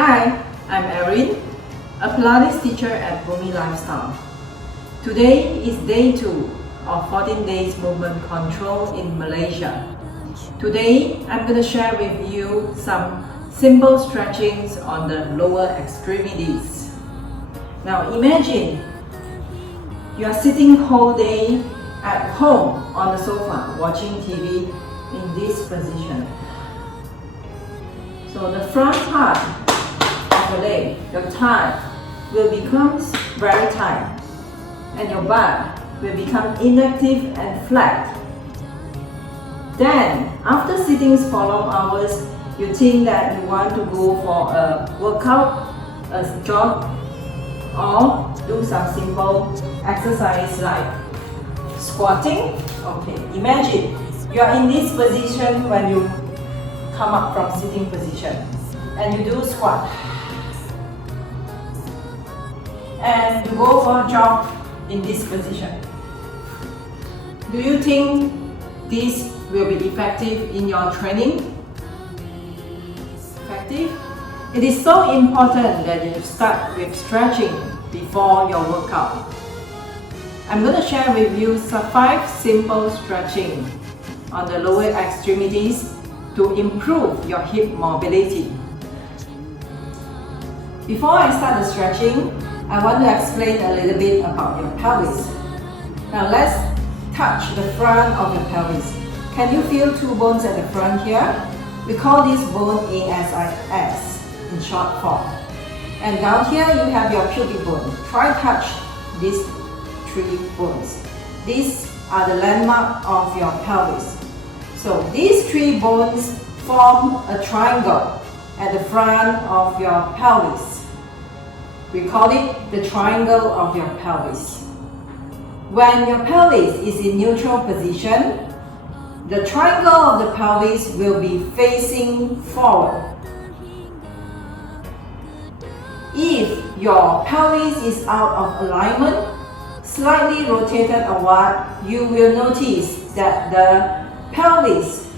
Hi, I'm Erin, a Pilates teacher at Bhumi Lifestyle. Today is day 2 of 14 days movement control in Malaysia. Today, I'm going to share with you some simple stretchings on the lower extremities. Now imagine you are sitting whole day at home on the sofa watching TV in this position. So the front part of the leg, your thigh, will become very tight and your butt will become inactive and flat. Then, after sitting for long hours, you think that you want to go for a workout, a jog, or do some simple exercise like squatting. Okay, imagine you are in this position when you come up from sitting position and you do squat and you go for a jog in this position. Do you think this will be effective in your training? Effective? It is so important that you start with stretching before your workout. I'm going to share with you some 5 simple stretching on the lower extremities to improve your hip mobility. Before I start the stretching, I want to explain a little bit about your pelvis. Now let's touch the front of your pelvis. Can you feel 2 bones at the front here? We call this bone ASIS in short form. And down here you have your pubic bone. Try touch these 3 bones. These are the landmark of your pelvis. So these 3 bones form a triangle at the front of your pelvis. We call it the triangle of your pelvis. When your pelvis is in neutral position, the triangle of the pelvis will be facing forward. If your pelvis is out of alignment, slightly rotated award, you will notice that the pelvis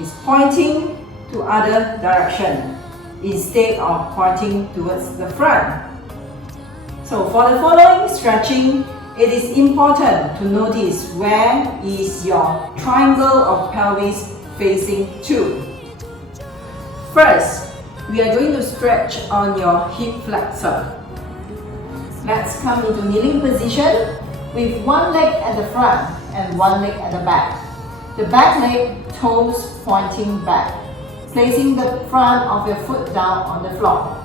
is pointing to other direction instead of pointing towards the front. So for the following stretching, it is important to notice where is your triangle of pelvis facing to. First, we are going to stretch on your hip flexor. Let's come into kneeling position with one leg at the front and one leg at the back. The back leg, toes pointing back, placing the front of your foot down on the floor.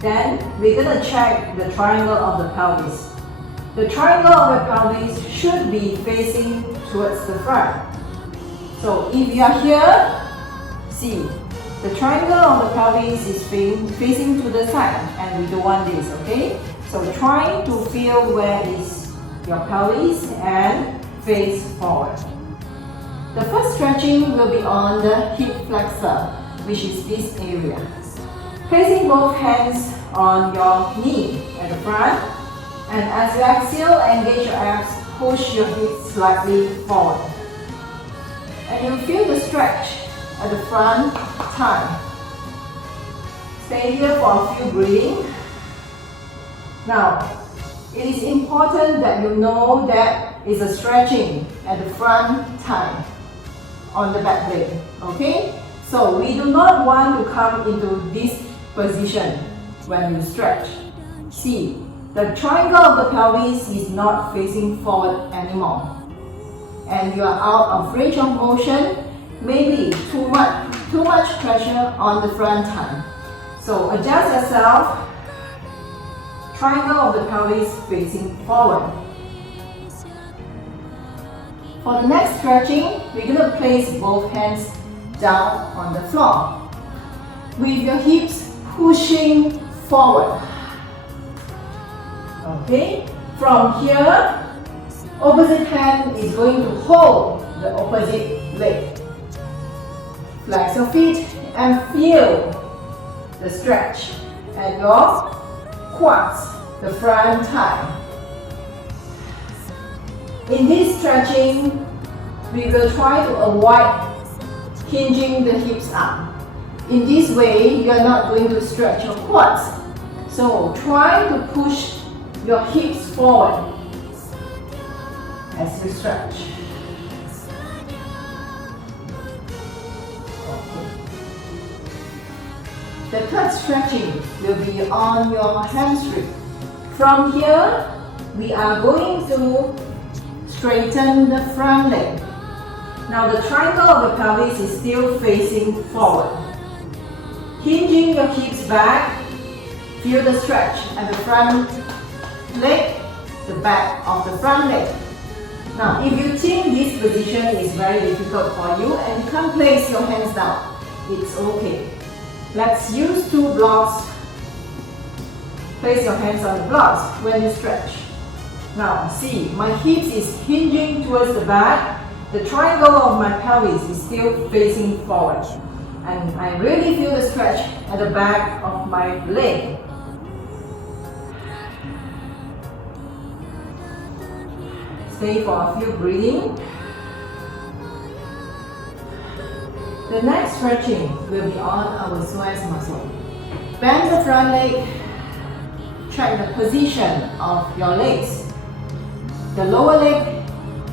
Then we're going to check the triangle of the pelvis. The triangle of the pelvis should be facing towards the front. So if you are here, see, the triangle of the pelvis is facing to the side and we don't want this, okay? So try to feel where is your pelvis and face forward. The first stretching will be on the hip flexor, which is this area. Placing both hands on your knee at the front, and as you exhale, engage your abs, push your hips slightly forward. And you feel the stretch at the front thigh. Stay here for a few breathing. Now, it is important that you know that it's a stretching at the front thigh on the back leg, okay? So we do not want to come into this position when you stretch. See, the triangle of the pelvis is not facing forward anymore. And you are out of range of motion, maybe too much pressure on the front thigh. So adjust yourself, triangle of the pelvis facing forward. For the next stretching, we're going to place both hands down on the floor with your hips pushing forward. Okay, from here, opposite hand is going to hold the opposite leg. Flex your feet and feel the stretch at your quads, the front thigh. In this stretching, we will try to avoid hinging the hips up. In this way, you are not going to stretch your quads. So try to push your hips forward as you stretch. Okay. The third stretching will be on your hamstring. From here, we are going to straighten the front leg. Now the triangle of the pelvis is still facing forward. Hinging your hips back, feel the stretch at the front leg, the back of the front leg. Now if you think this position is very difficult for you and you can't place your hands down, it's okay. Let's use two blocks. Place your hands on the blocks when you stretch. Now see, my hips is hinging towards the back. The triangle of my pelvis is still facing forward. And I really feel the stretch at the back of my leg. Stay for a few breathing. The next stretching will be on our psoas muscle. Bend the front leg. Check the position of your legs. The lower leg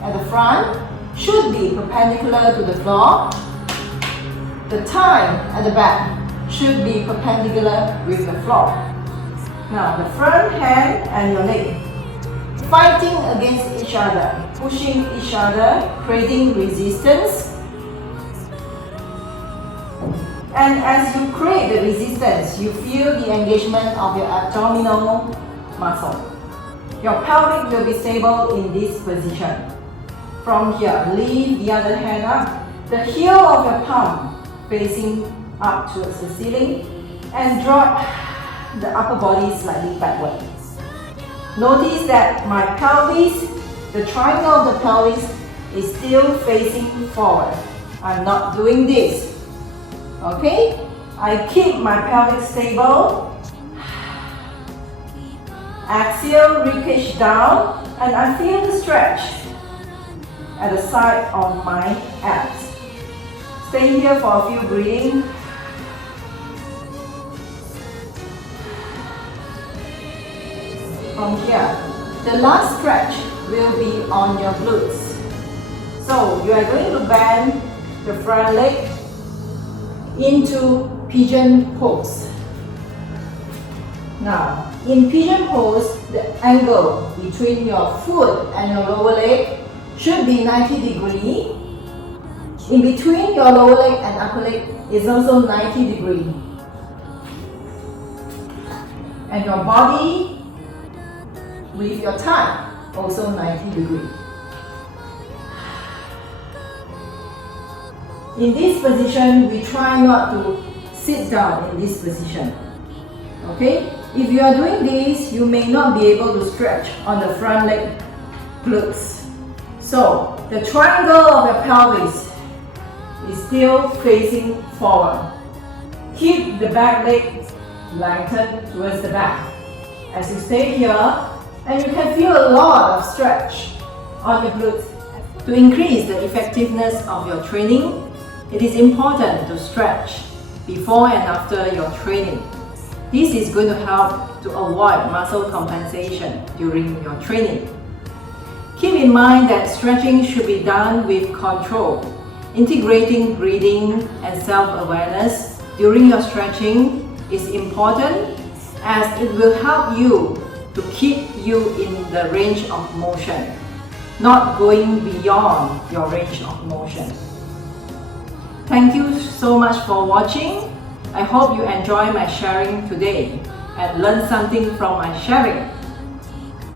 at the front should be perpendicular to the floor. The thigh at the back should be perpendicular with the floor. Now the front hand and your leg fighting against each other, pushing each other, creating resistance. And as you create the resistance, you feel the engagement of your abdominal muscle. Your pelvic will be stable in this position. From here, lift the other hand up. The heel of your palm facing up towards the ceiling and drop the upper body slightly backward. Notice that my pelvis, the triangle of the pelvis is still facing forward. I'm not doing this. Okay? I keep my pelvic stable. Axial ribcage down and I feel the stretch at the side of my abs. Stay here for a few breathing. From here, the last stretch will be on your glutes. So you are going to bend the front leg into pigeon pose. Now, in pigeon pose, the angle between your foot and your lower leg should be 90 degrees. In between your lower leg and upper leg is also 90 degrees. And your body with your thigh also 90 degrees. In this position, we try not to sit down in this position. Okay? If you are doing this, you may not be able to stretch on the front leg glutes. So, the triangle of your pelvis is still facing forward. Keep the back leg lengthened towards the back. As you stay here, and you can feel a lot of stretch on the glutes. To increase the effectiveness of your training, it is important to stretch before and after your training. This is going to help to avoid muscle compensation during your training. Keep in mind that stretching should be done with control. Integrating breathing and self-awareness during your stretching is important as it will help you to keep you in the range of motion, not going beyond your range of motion. Thank you so much for watching. I hope you enjoy my sharing today and learn something from my sharing.